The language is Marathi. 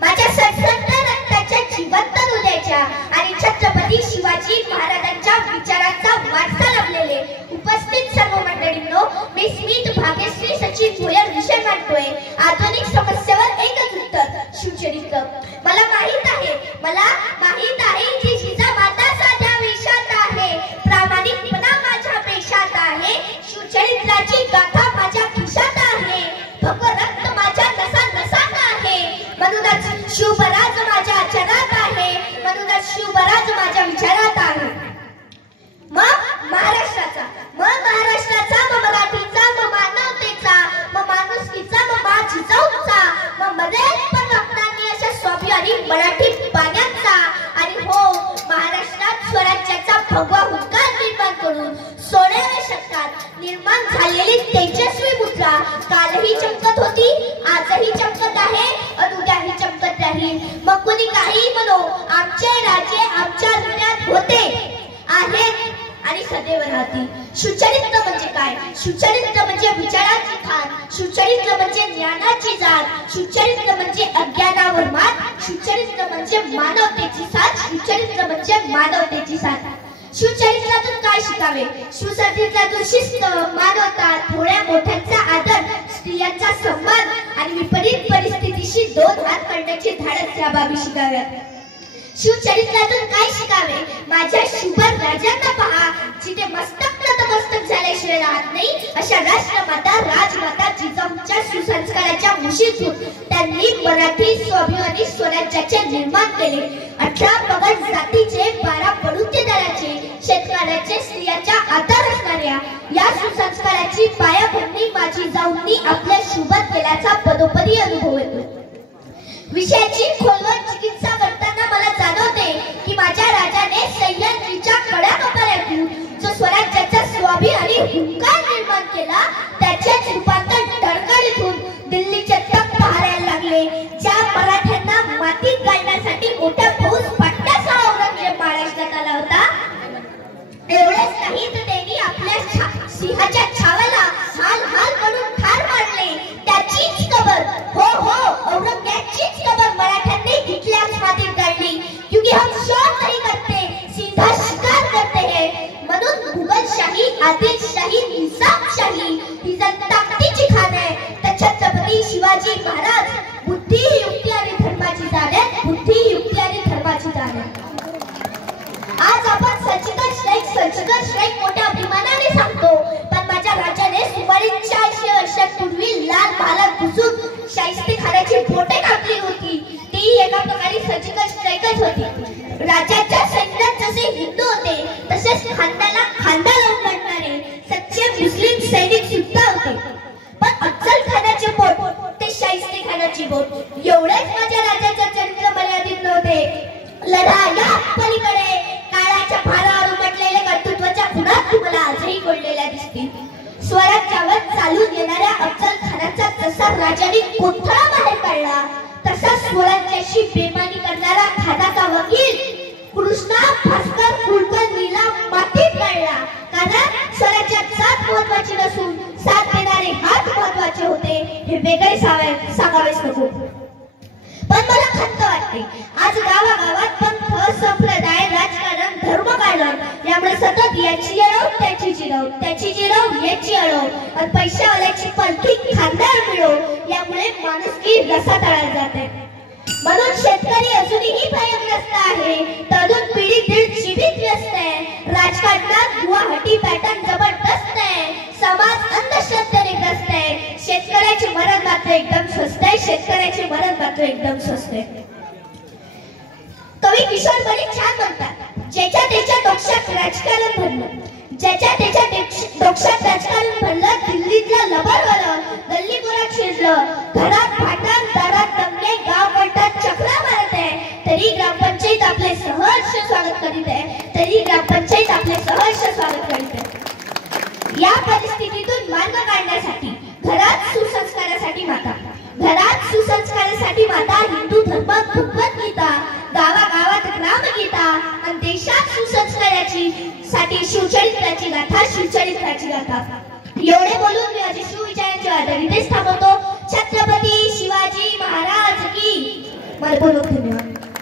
माझ्या सडसडत्या रक्ताच्या जिवंत हृदयाच्या आणि छत्रपती शिवाजी महाराजांच्या विचारांचा वारसा लाभलेले उपस्थित सर्व मंडळींनो, मी स्मित भाग्यश्री सचिन भोयर विषय मांडतोय आधुनिक समस्येवर एकच उत्तर, शिवचरित्र. मला माहित आहे जी जिजामाता साध्या वेशात आहे, प्रामाणिकपणा माझ्या पेशात आहे, शिवचरित्राची गाथा माझ्या खिशात आहे, भगवं रक्त माझ्या नसानसात आहे, म्हणूनच शिवबराज माझ्या आचरणात आहे, म्हणूनच शिवबराज माझ्या विचारात आहे. मग महाराष्ट्राचा, मग मराठीचा, मग मानवतेचा, मग माणुसकीचा, मग जिजाऊचा, मग मध्ये पण रक्तांनी अशा स्वाभिमानी मराठी पाण्याचा. आणि हो, महाराष्ट्रात स्वराज्याचा भगवा हुंकार निर्माण करून सोळाव्या शतकात निर्माण झालेली तेजस्वी मुद्रा कालही चमकत होती, आजही चमकत आहे, उद्याही चमकत राहील. मग कुणी काही म्हणो, आमचे राजे आमच्या हृदयात होते, आहेत आणि सदैव राहतील. शिवचरित्र म्हणजे काय? शिवचरित्र म्हणजे विचाराची खाण, शिवचरित्र म्हणजे ज्ञानाची जाण, शिवचरित्र म्हणजे अज्ञानावर मात, शिवचरित्र म्हणजे मानवतेची साथ, शिवचरित्र म्हणजे मानवतेची साथ. शिवचरित्रातून काय शिकावे? शिवचरित्रातून शिस्त, मानवता, थोड्या मोठ्यांचा आदर, स्त्रियांचा सन्मान आणि विपरीत परिस्थितीशी दोन हात करण्याचे धाडस या बाबी शिकाव्यात. शिवचरित्रातून काय शिकावे? माझ्या शुभर राजांना पहा, जिथे मस्तक नतमस्तक झाल्याशिवाय राहत नाही, अशा राष्ट्रमाता राजमाता जिजाऊंच्या सुसंस्काराच्या मुशीतून त्यांनी मराठी स्वाभिमानी स्वराज्याचे निर्माण केले. 18 पगड जातीचे, 12 पडुके दलाचे, शेतकऱ्याचे, स्त्रियांच्या आधार असणाऱ्या या सुसंस्काराची पायाभरणी माझी जाऊंनी आपल्या शुभर केल्याचा पदोपदी अनुभव येतो. विषयाची खोलवर चिकित्सा करताना मला जाणवते की माझ्या राजाने सह्याद्रीच्या कड्या कपाऱ्यातून जो स्वराज्याचा स्वाभिमानी हुंकार निर्माण केला, त्याच्याच रूपांतर धडधडीतून दिल्लीचे तख्त पहायला लागले. ज्या मराठ्यांना मातीत गाळण्यासाठी मोठा फौज पट्ट्यासह औरंगजेब महाराष्ट्रात आला होता, एवढेच नाही तर त्यांनी आपल्या सिंहाच्या छावाला हाल हाल करून ठार मारले. त्याचीच कबर, हो औरंगजेबाचीच कबर मराठ्यांनी इथल्याच मातीत गाळली. क्योंकि हम शौक नहीं करते, सीधा शिकार करते हैं. म्हणून मुघलशाही, आदिलशाही, निजामशाही ही जर ताकदीची खाण आहे, तर छत्रपती शिवाजी महाराज बुद्धी, युक्ती आणि धर्माची जाण आहे, बुद्धी, युक्ती आणि धर्माची जाण आहे. आज आपण सर्जिकल स्ट्राईक मोठ्या अभिमानाने सांगतो, पण माझ्या राजाने सुमारे 400 वर्षांपूर्वी लाल महालात घुसून शाहिस्तेखानाची बोटे कापली होती. ती एका प्रकारे सर्जिकल स्ट्राईकच होती. राजाच्या सैन्यात जसे हिंदू होते, तसेच खांद्याला खांदा लावून लढणारे सच्चे मुस्लिम सैनिक सुद्धा होते. पण अफजल खानाचे बोट ते शाहिस्तेखानाची बोट, एवढेच माझ्या राजाच्या चरित्र मर्यादित नव्हते. लढा या पलीकडे काळाच्या भारावर उमटलेल्या कर्तृत्वाच्या खुणात तुम्हाला आजही कोंडलेल्या दिसतील. स्वराज्यावर चालून येणाऱ्या अफजल खानाचा जसा राजाने कोथळा बाहेर काढला, तसा स्वराज्याशी बेमानी करणारा खानाचा वकील कृष्णा भास्कर कुलकर्णी नीला मातीत गाळला. कारण स्वराज्यात जात महत्वाची नसून साथ देणारे हात महत्वाचे होते, हे वेगळे सांगावेच नको. पण मला खंत वाटते, आज गावागावात पंथ, संप्रदाय, राजकारण, धर्मकारण यामुळे सतत याची अडव, त्याची जिरव, त्याची जिरव, याची अडव, आणि पैशावाल्याची पलकी खांद्यावर मिळव, यामुळे माणुसकी रसातळाला जाते. म्हणून शेतकरी अजूनही भयग्रस्त आहे, तरुण पिढी दीड जीवित व्यस्त आहे, राजकारणात गुवाहाटी पॅटर्न जबरदस्त आहे, समाज अंधश्रद्धेने ग्रस्त आहे. शेतकऱ्याचे मरण मात्र एकदम स्वस्त आहे, शेतकऱ्याचे मरण मात्र एकदम स्वस्त आहे. कवी किशोर बरी छान म्हणतात, ज्याच्या त्याच्या डोक्यात राजकारण भरलं, ज्याच्या त्याच्या डोक्यात राजकारण भरलं, दिल्लीतलं लबाडवालं गल्लीबोळात शिरलं, घरात भांडण, दारात दंगे, गाव पलटात चक्रा मारत आहे, तरी ग्रामपंचायत आपले सहर्ष स्वागत करीत आहे, तरी ग्रामपंचायत आपले सहर्ष स्वागत करीत आहे. या परिस्थितीतून मार्ग काढण्यासाठी घरात सुसंस्कारासाठी माता, हिंदू धर्म भगवद्गीता, गावागावात ग्रामगीता आणि देशात सुसंस्काराची साठी शिवचरित्राची गाथा. एवढे बोलून मी माझे शिवविचारांचे आधार इथेच थांबवतो. छत्रपती शिवाजी महाराज की मनपूर्वक धन्यवाद.